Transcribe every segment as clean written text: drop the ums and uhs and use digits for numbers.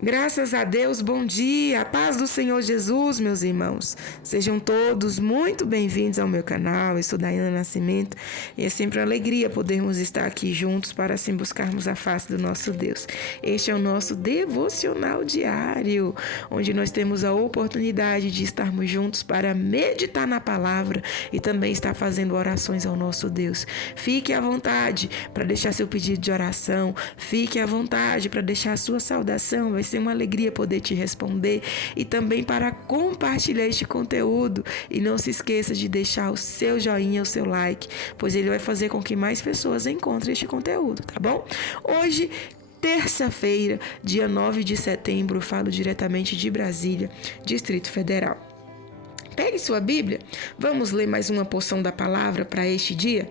Graças a Deus, bom dia, a paz do Senhor Jesus, meus irmãos. Sejam todos muito bem-vindos ao meu canal. Eu sou Daiana Nascimento e é sempre uma alegria podermos estar aqui juntos para assim buscarmos a face do nosso Deus. Este é o nosso devocional diário, onde nós temos a oportunidade de estarmos juntos para meditar na palavra e também estar fazendo orações ao nosso Deus. Fique à vontade para deixar seu pedido de oração, fique à vontade para deixar a sua saudação. Vai ser uma alegria poder te responder e também para compartilhar este conteúdo. E não se esqueça de deixar o seu joinha, o seu like, pois ele vai fazer com que mais pessoas encontrem este conteúdo, tá bom? Hoje, terça-feira, dia 9 de setembro, falo diretamente de Brasília, Distrito Federal. Pegue sua Bíblia, vamos ler mais uma porção da palavra para este dia?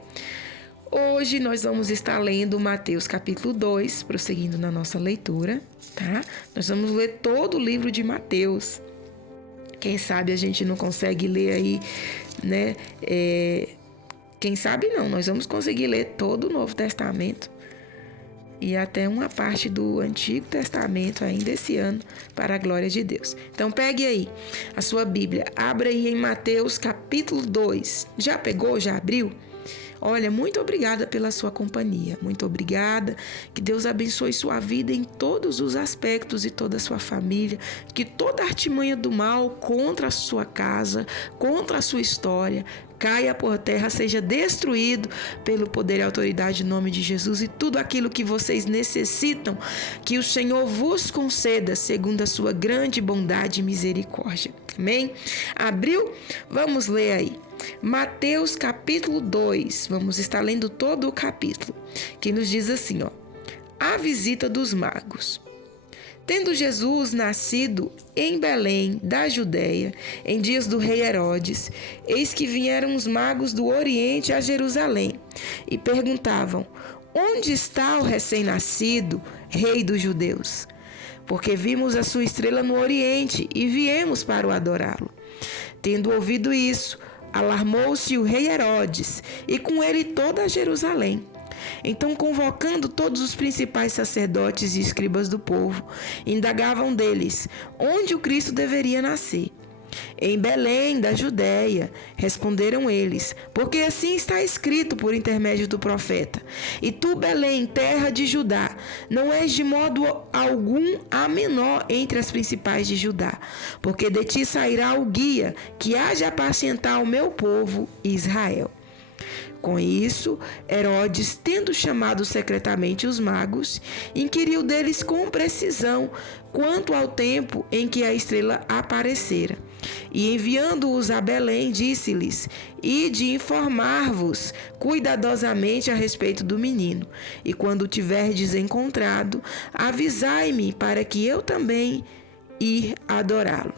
Hoje nós vamos estar lendo Mateus capítulo 2, prosseguindo na nossa leitura, tá? Nós vamos ler todo o livro de Mateus. Quem sabe a gente não consegue ler aí, né? Quem sabe não, nós vamos conseguir ler todo o Novo Testamento e até uma parte do Antigo Testamento ainda esse ano, para a glória de Deus. Então pegue aí a sua Bíblia, abra aí em Mateus capítulo 2. Já pegou? Já abriu? Olha, muito obrigada pela sua companhia, muito obrigada, que Deus abençoe sua vida em todos os aspectos e toda a sua família, que toda artimanha do mal contra a sua casa, contra a sua história, caia por terra, seja destruído pelo poder e autoridade em nome de Jesus, e tudo aquilo que vocês necessitam, que o Senhor vos conceda segundo a sua grande bondade e misericórdia. Amém? Abriu? Vamos ler aí. Mateus capítulo 2, vamos estar lendo todo o capítulo, que nos diz assim, ó: a visita dos magos. Tendo Jesus nascido em Belém, da Judéia, em dias do rei Herodes, eis que vieram os magos do Oriente a Jerusalém e perguntavam: onde está o recém-nascido, rei dos judeus? Porque vimos a sua estrela no Oriente e viemos para o adorá-lo. Tendo ouvido isso, alarmou-se o rei Herodes e com ele toda Jerusalém. Então, convocando todos os principais sacerdotes e escribas do povo, indagavam deles onde o Cristo deveria nascer. Em Belém, da Judéia, responderam eles, porque assim está escrito por intermédio do profeta: e tu, Belém, terra de Judá, não és de modo algum a menor entre as principais de Judá, porque de ti sairá o guia que há de apacentar o meu povo Israel. Com isso, Herodes, tendo chamado secretamente os magos, inquiriu deles com precisão quanto ao tempo em que a estrela aparecera. E enviando-os a Belém, disse-lhes: ide informar-vos cuidadosamente a respeito do menino, e quando o tiverdes encontrado, avisai-me para que eu também ir adorá-lo.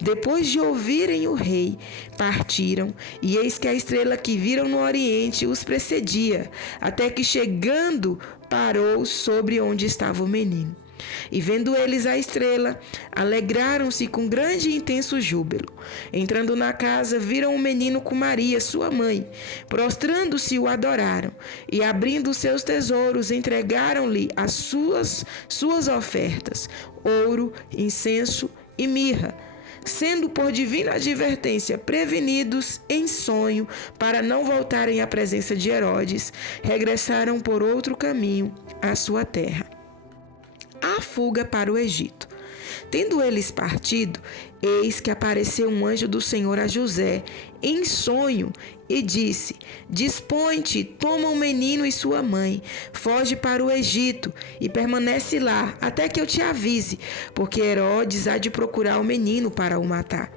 Depois de ouvirem o rei, partiram, e eis que a estrela que viram no oriente os precedia, até que chegando parou sobre onde estava o menino. E vendo eles a estrela, alegraram-se com grande e intenso júbilo. Entrando na casa, viram o menino com Maria, sua mãe. Prostrando-se, o adoraram. E abrindo seus tesouros, entregaram-lhe as suas ofertas: ouro, incenso e mirra. Sendo por divina advertência prevenidos em sonho para não voltarem à presença de Herodes, regressaram por outro caminho à sua terra. A fuga para o Egito. Tendo eles partido, eis que apareceu um anjo do Senhor a José em sonho e disse: dispõe-te, toma o menino e sua mãe, foge para o Egito e permanece lá até que eu te avise, porque Herodes há de procurar o menino para o matar.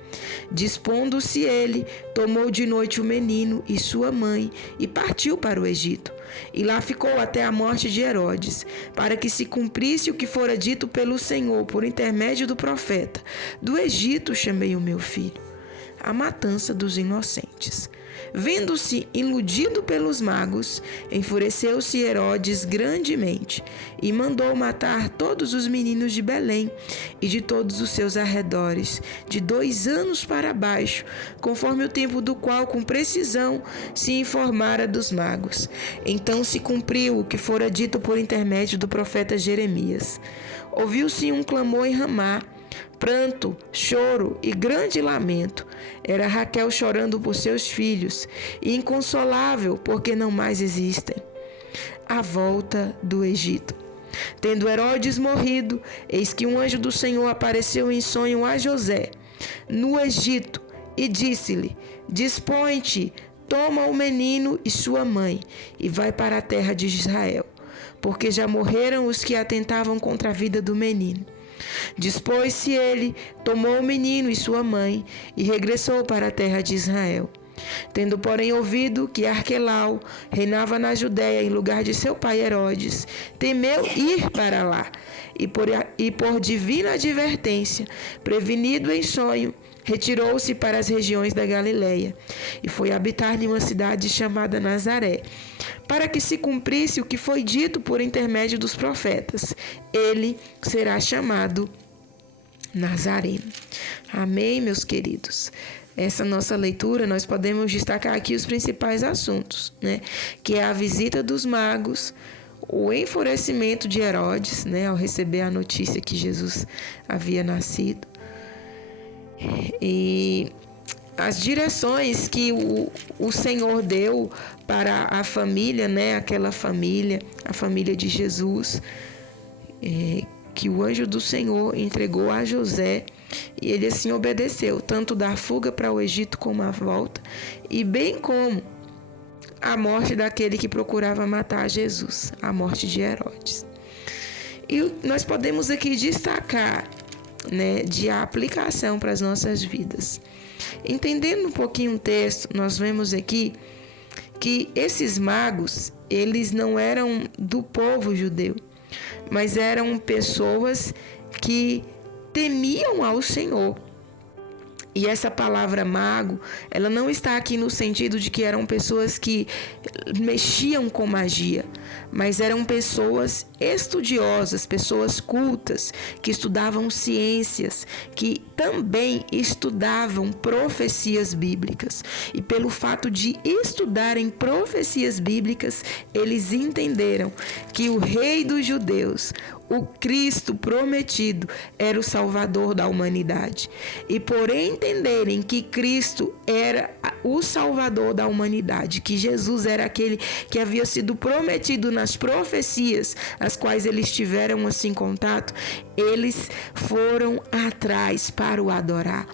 Dispondo-se ele, tomou de noite o menino e sua mãe e partiu para o Egito. E lá ficou até a morte de Herodes, para que se cumprisse o que fora dito pelo Senhor por intermédio do profeta: do Egito chamei o meu filho. A matança dos inocentes. Vendo-se iludido pelos magos, enfureceu-se Herodes grandemente e mandou matar todos os meninos de Belém e de todos os seus arredores, de 2 anos para baixo, conforme o tempo do qual com precisão se informara dos magos. Então se cumpriu o que fora dito por intermédio do profeta Jeremias. Ouviu-se um clamor em Ramá, pranto, choro e grande lamento. Era Raquel chorando por seus filhos, e inconsolável, porque não mais existem. A volta do Egito. Tendo Herodes morrido, eis que um anjo do Senhor apareceu em sonho a José, no Egito, e disse-lhe: Dispõe-te, toma o menino e sua mãe, e vai para a terra de Israel, porque já morreram os que atentavam contra a vida do menino. Dispôs-se ele, tomou o menino e sua mãe, e regressou para a terra de Israel. Tendo, porém, ouvido que Arquelau reinava na Judéia em lugar de seu pai Herodes, temeu ir para lá, e por divina advertência, prevenido em sonho, retirou-se para as regiões da Galileia, e foi habitar em uma cidade chamada Nazaré, para que se cumprisse o que foi dito por intermédio dos profetas: ele será chamado Nazareno. Amém, meus queridos? Essa nossa leitura, nós podemos destacar aqui os principais assuntos, né? Que é a visita dos magos, o enfurecimento de Herodes, né? Ao receber a notícia que Jesus havia nascido, e as direções que o Senhor deu para a família, né? Aquela família, a família de Jesus, que o anjo do Senhor entregou a José, e ele assim obedeceu, tanto da fuga para o Egito como a volta, e bem como a morte daquele que procurava matar Jesus, a morte de Herodes. E nós podemos aqui destacar, né, de aplicação para as nossas vidas. Entendendo um pouquinho o texto, nós vemos aqui que esses magos, eles não eram do povo judeu, mas eram pessoas que temiam ao Senhor. E essa palavra mago, ela não está aqui no sentido de que eram pessoas que mexiam com magia, mas eram pessoas estudiosas, pessoas cultas, que estudavam ciências, que também estudavam profecias bíblicas. E pelo fato de estudarem profecias bíblicas, eles entenderam que o Rei dos Judeus, o Cristo prometido, era o Salvador da humanidade. E por entenderem que Cristo era o Salvador da humanidade, que Jesus era aquele que havia sido prometido nas profecias, as quais eles tiveram assim contato, eles foram atrás para o adorar.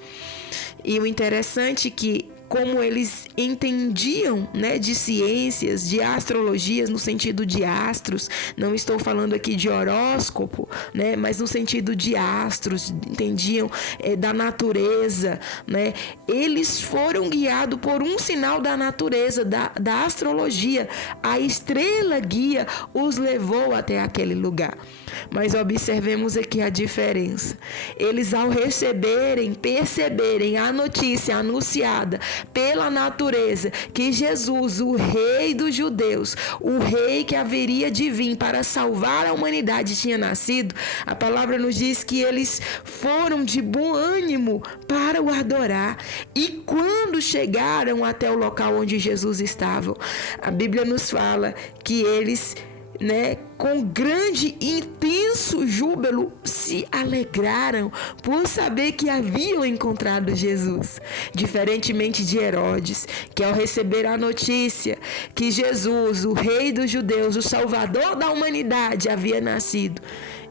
E o interessante é que, como eles entendiam, né, de ciências, de astrologias, no sentido de astros, não estou falando aqui de horóscopo, né, mas no sentido de astros, entendiam da natureza, né, eles foram guiados por um sinal da natureza, da astrologia. A estrela guia os levou até aquele lugar. Mas observemos aqui a diferença. Eles, ao perceberem a notícia anunciada pela natureza, que Jesus, o Rei dos Judeus, o Rei que haveria de vir para salvar a humanidade, tinha nascido, a palavra nos diz que eles foram de bom ânimo para o adorar. E quando chegaram até o local onde Jesus estava, a Bíblia nos fala que eles, né, com grande e intenso júbilo, se alegraram por saber que haviam encontrado Jesus. Diferentemente de Herodes, que ao receber a notícia que Jesus, o Rei dos Judeus, o Salvador da humanidade, havia nascido,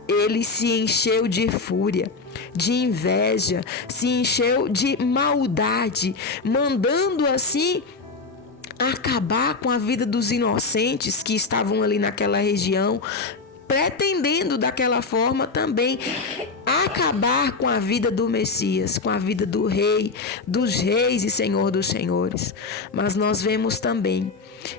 ele se encheu de fúria, de inveja, se encheu de maldade, mandando assim acabar com a vida dos inocentes que estavam ali naquela região, pretendendo daquela forma também acabar com a vida do Messias, com a vida do Rei, dos reis e Senhor dos senhores. Mas nós vemos também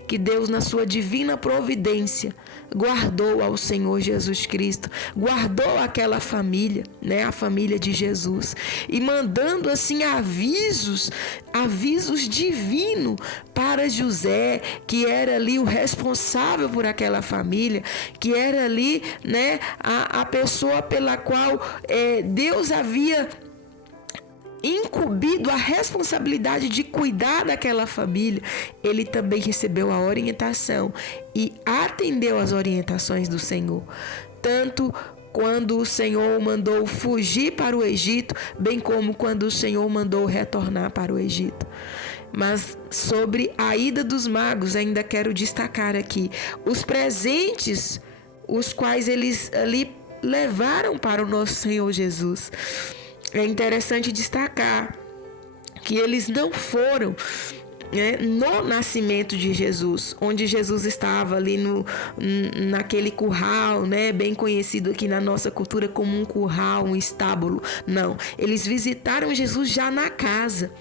que Deus, na sua divina providência, guardou ao Senhor Jesus Cristo, guardou aquela família, né, a família de Jesus, e mandando assim avisos divinos para José, que era ali o responsável por aquela família, que era ali, né, a pessoa pela qual Deus havia incumbido a responsabilidade de cuidar daquela família. Ele também recebeu a orientação e atendeu às orientações do Senhor, tanto quando o Senhor o mandou fugir para o Egito, bem como quando o Senhor o mandou retornar para o Egito. Mas sobre a ida dos magos, ainda quero destacar aqui os presentes os quais eles ali levaram para o nosso Senhor Jesus. É interessante destacar que eles não foram no nascimento de Jesus, onde Jesus estava ali naquele curral, né, bem conhecido aqui na nossa cultura como um curral, um estábulo. Não, eles visitaram Jesus já na casa.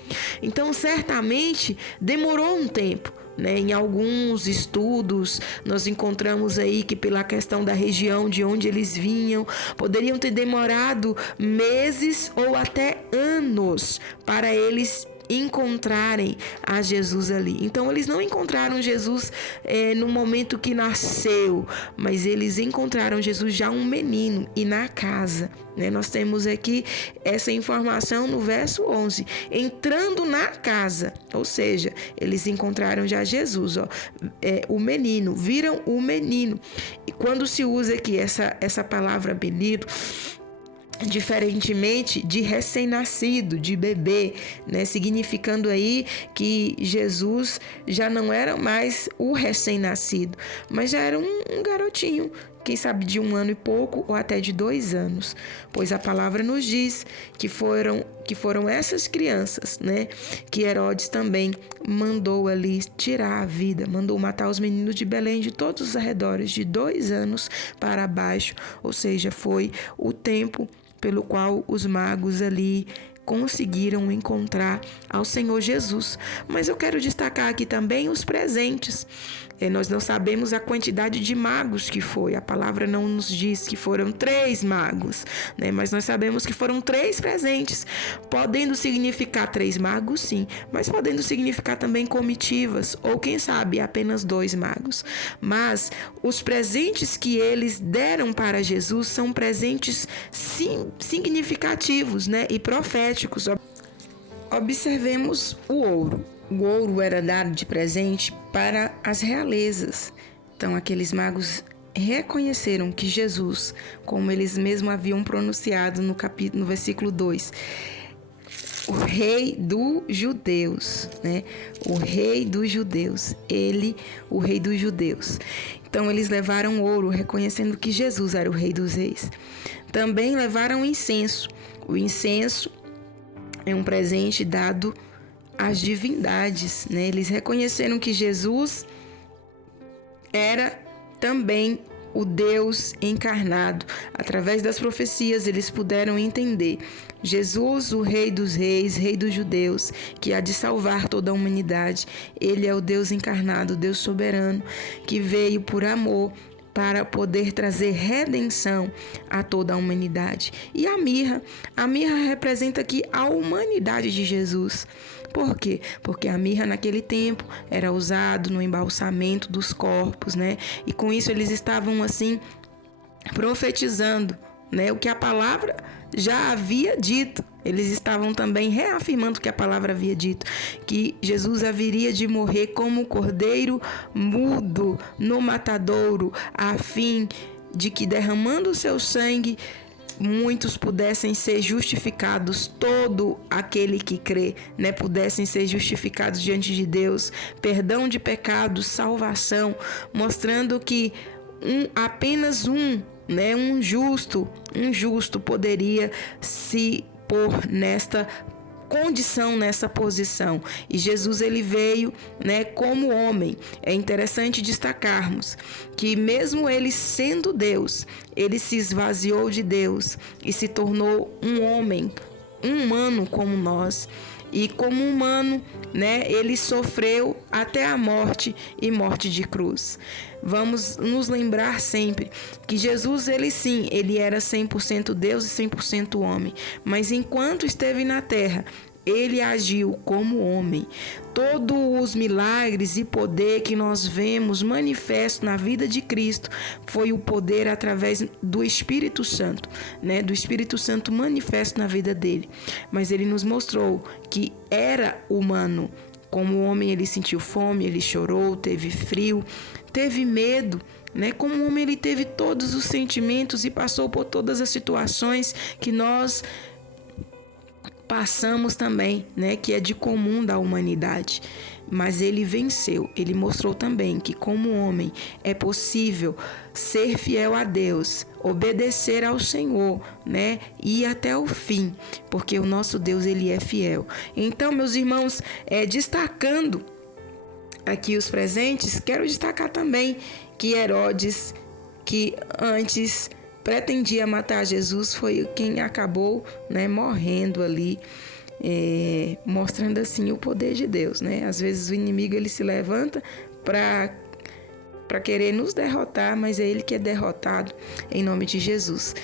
Então, certamente, demorou um tempo. Em alguns estudos, nós encontramos aí que pela questão da região de onde eles vinham, poderiam ter demorado meses ou até anos para eles encontrarem a Jesus ali. Então eles não encontraram Jesus no momento que nasceu, mas eles encontraram Jesus já um menino e na casa. Nós temos aqui essa informação no verso 11, entrando na casa, ou seja, eles encontraram já Jesus, o menino, viram o menino. E quando se usa aqui essa palavra menino, diferentemente de recém-nascido, de bebê, significando aí que Jesus já não era mais o recém-nascido, mas já era um garotinho, quem sabe de 1 ano e pouco ou até de 2 anos, pois a palavra nos diz que foram essas crianças, que Herodes também mandou ali tirar a vida, mandou matar os meninos de Belém de todos os arredores, de 2 anos para baixo, ou seja, foi o tempo pelo qual os magos ali conseguiram encontrar ao Senhor Jesus. Mas eu quero destacar aqui também os presentes. Nós não sabemos a quantidade de magos que foi. A palavra não nos diz que foram 3 magos, mas nós sabemos que foram 3 presentes. Podendo significar 3 magos, sim, mas podendo significar também comitivas, ou quem sabe apenas 2 magos. Mas os presentes que eles deram para Jesus são presentes significativos, e proféticos. Observemos o ouro. O ouro era dado de presente para as realezas. Então, aqueles magos reconheceram que Jesus, como eles mesmos haviam pronunciado no versículo 2, o rei dos judeus, O rei dos judeus. Ele, o rei dos judeus. Então, eles levaram ouro, reconhecendo que Jesus era o rei dos reis. Também levaram incenso. O incenso é um presente dado às divindades, Eles reconheceram que Jesus era também o Deus encarnado. Através das profecias, eles puderam entender Jesus, o Rei dos Reis, Rei dos Judeus, que há de salvar toda a humanidade. Ele é o Deus encarnado, o Deus soberano, que veio por amor para poder trazer redenção a toda a humanidade. E a mirra representa aqui a humanidade de Jesus. Por quê? Porque a mirra naquele tempo era usado no embalsamento dos corpos, E com isso eles estavam assim profetizando, o que a palavra já havia dito. Eles estavam também reafirmando o que a palavra havia dito, que Jesus haveria de morrer como cordeiro mudo no matadouro, a fim de que derramando o seu sangue muitos pudessem ser justificados, todo aquele que crê, pudessem ser justificados diante de Deus, perdão de pecados, salvação, mostrando que apenas um justo poderia se pôr nesta condição, nessa posição. E Jesus, ele veio, como homem. É interessante destacarmos que mesmo ele sendo Deus, ele se esvaziou de Deus e se tornou um homem, um humano como nós. e como humano, né, ele sofreu até a morte e morte de cruz. Vamos nos lembrar sempre que Jesus, ele sim, ele era 100% Deus e 100% homem, mas enquanto esteve na terra, ele agiu como homem. Todos os milagres e poder que nós vemos manifesto na vida de Cristo foi o poder através do Espírito Santo, né? Do Espírito Santo manifesto na vida dele. Mas ele nos mostrou que era humano. Como homem, ele sentiu fome, ele chorou, teve frio, teve medo, né? Como homem, ele teve todos os sentimentos e passou por todas as situações que nós passamos também, né, que é de comum da humanidade. Mas ele venceu. Ele mostrou também que como homem é possível ser fiel a Deus, obedecer ao Senhor, né, e ir até o fim, porque o nosso Deus, ele é fiel. Então, meus irmãos, destacando aqui os presentes, quero destacar também que Herodes, que antes pretendia matar Jesus, foi quem acabou, né, morrendo ali, mostrando assim o poder de Deus, né? Às vezes o inimigo, ele se levanta para querer nos derrotar, mas é ele que é derrotado em nome de Jesus.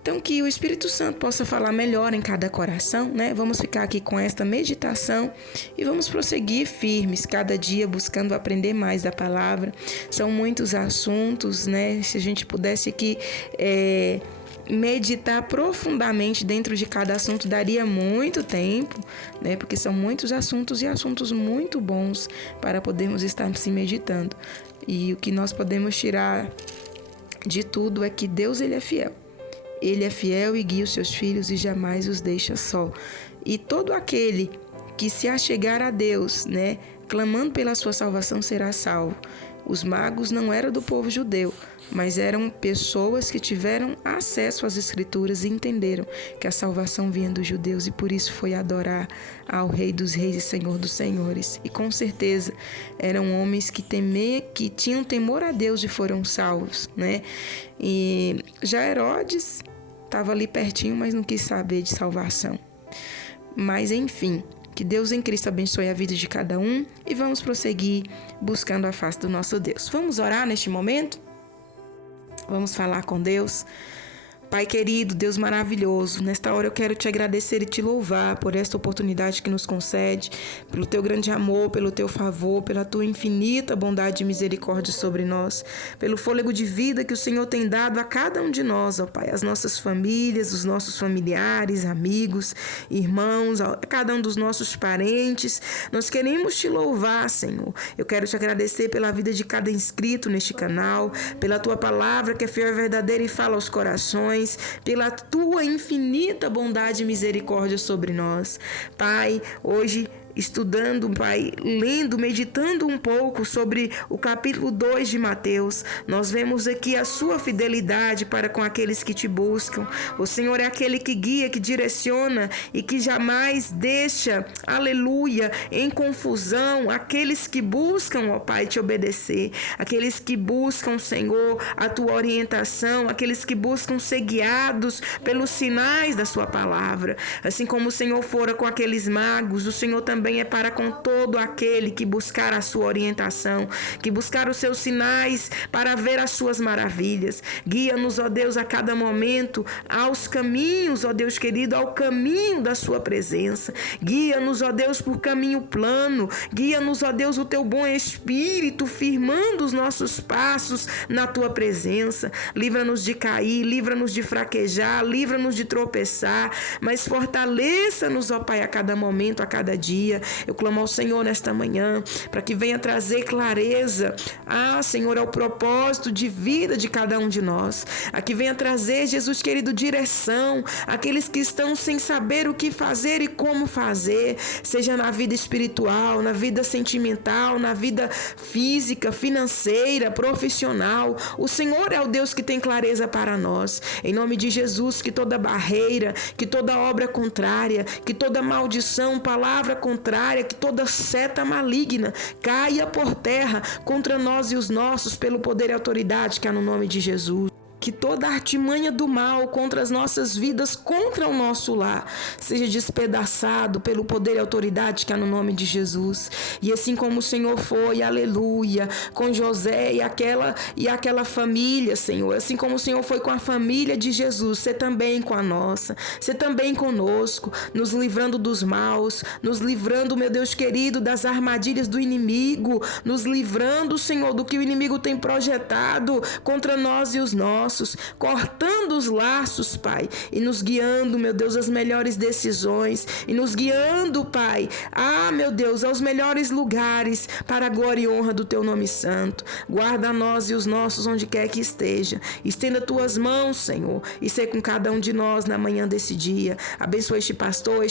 Então, que o Espírito Santo possa falar melhor em cada coração, né? Vamos ficar aqui com esta meditação e vamos prosseguir firmes, cada dia buscando aprender mais da palavra. São muitos assuntos, né? Se a gente pudesse aqui meditar profundamente dentro de cada assunto, daria muito tempo, né? Porque são muitos assuntos e assuntos muito bons para podermos estar se meditando. E o que nós podemos tirar de tudo é que Deus, ele é fiel. Ele é fiel e guia os seus filhos e jamais os deixa só. E todo aquele que se achegar a Deus, né, clamando pela sua salvação, será salvo. Os magos não eram do povo judeu, mas eram pessoas que tiveram acesso às Escrituras e entenderam que a salvação vinha dos judeus e por isso foi adorar ao Rei dos Reis e Senhor dos Senhores. E com certeza eram homens que tinham temor a Deus e foram salvos, né? E já Herodes estava ali pertinho, mas não quis saber de salvação. Mas enfim, que Deus em Cristo abençoe a vida de cada um e vamos prosseguir buscando a face do nosso Deus. Vamos orar neste momento? Vamos falar com Deus. Pai querido, Deus maravilhoso, nesta hora eu quero te agradecer e te louvar por esta oportunidade que nos concede, pelo teu grande amor, pelo teu favor, pela tua infinita bondade e misericórdia sobre nós, pelo fôlego de vida que o Senhor tem dado a cada um de nós, ó Pai, as nossas famílias, os nossos familiares, amigos, irmãos, a cada um dos nossos parentes. Nós queremos te louvar, Senhor. Eu quero te agradecer pela vida de cada inscrito neste canal, pela tua palavra que é fiel e verdadeira e fala aos corações, pela tua infinita bondade e misericórdia sobre nós. Pai, hoje estudando, Pai, lendo, meditando um pouco sobre o capítulo 2 de Mateus, nós vemos aqui a sua fidelidade para com aqueles que te buscam. O Senhor é aquele que guia, que direciona e que jamais deixa, aleluia, em confusão aqueles que buscam, ó Pai, te obedecer, aqueles que buscam, Senhor, a tua orientação, aqueles que buscam ser guiados pelos sinais da sua palavra. Assim como o Senhor fora com aqueles magos, o Senhor também é para com todo aquele que buscar a sua orientação, que buscar os seus sinais para ver as suas maravilhas. Guia-nos, ó Deus, a cada momento aos caminhos, ó Deus querido, ao caminho da sua presença. Guia-nos, ó Deus, por caminho plano. Guia-nos, ó Deus, o teu bom Espírito, firmando os nossos passos na tua presença. Livra-nos de cair, livra-nos de fraquejar, livra-nos de tropeçar, mas fortaleça-nos, ó Pai, a cada momento, a cada dia. Eu clamo ao Senhor nesta manhã para que venha trazer clareza, Senhor, ao propósito de vida de cada um de nós. Que venha trazer, Jesus querido, direção àqueles que estão sem saber o que fazer e como fazer, seja na vida espiritual, na vida sentimental, na vida física, financeira, profissional. O Senhor é o Deus que tem clareza para nós. Em nome de Jesus, que toda barreira, que toda obra contrária, que toda maldição, palavra contrária, que toda seta maligna caia por terra contra nós e os nossos pelo poder e autoridade que há no nome de Jesus. que toda artimanha do mal contra as nossas vidas, contra o nosso lar, seja despedaçado pelo poder e autoridade que há no nome de Jesus. E assim como o Senhor foi, aleluia, com José e aquela família, Senhor, assim como o Senhor foi com a família de Jesus, você também com a nossa, você também conosco, nos livrando dos maus, nos livrando, meu Deus querido, das armadilhas do inimigo, nos livrando, Senhor, do que o inimigo tem projetado contra nós e os nossos, cortando os laços, Pai, e nos guiando, meu Deus, às melhores decisões, e nos guiando, Pai, meu Deus, aos melhores lugares, para a glória e honra do Teu nome santo. Guarda nós e os nossos onde quer que esteja. Estenda Tuas mãos, Senhor, e ser com cada um de nós na manhã desse dia. Abençoa este pastor,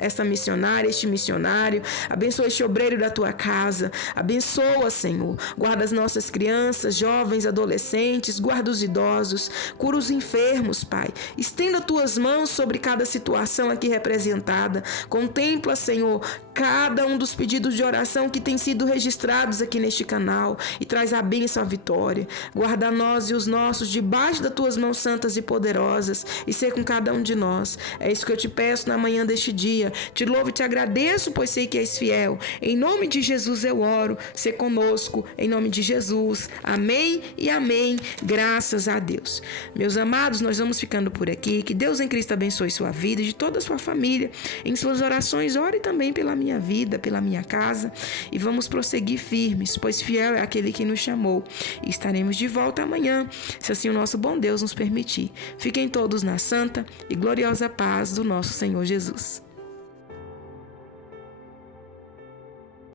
esta missionária, este missionário. Abençoa este obreiro da Tua casa. Abençoa, Senhor. Guarda as nossas crianças, jovens, adolescentes. Guarda os idosos. Cura os enfermos, Pai. Estenda Tuas mãos sobre cada situação aqui representada. Contempla, Senhor, cada um dos pedidos de oração que têm sido registrados aqui neste canal e traz a bênção, a vitória. Guarda nós e os nossos debaixo das Tuas mãos santas e poderosas e ser com cada um de nós. É isso que eu te peço na manhã deste dia. Te louvo e te agradeço, pois sei que és fiel. Em nome de Jesus eu oro. Ser conosco, em nome de Jesus. Amém e amém. Graças a Deus. Meus amados, nós vamos ficando por aqui. Que Deus em Cristo abençoe sua vida e de toda a sua família. Em suas orações, ore também pela minha vida, pela minha casa. E vamos prosseguir firmes, pois fiel é aquele que nos chamou. E estaremos de volta amanhã, se assim o nosso bom Deus nos permitir. Fiquem todos na santa e gloriosa paz do nosso Senhor Jesus.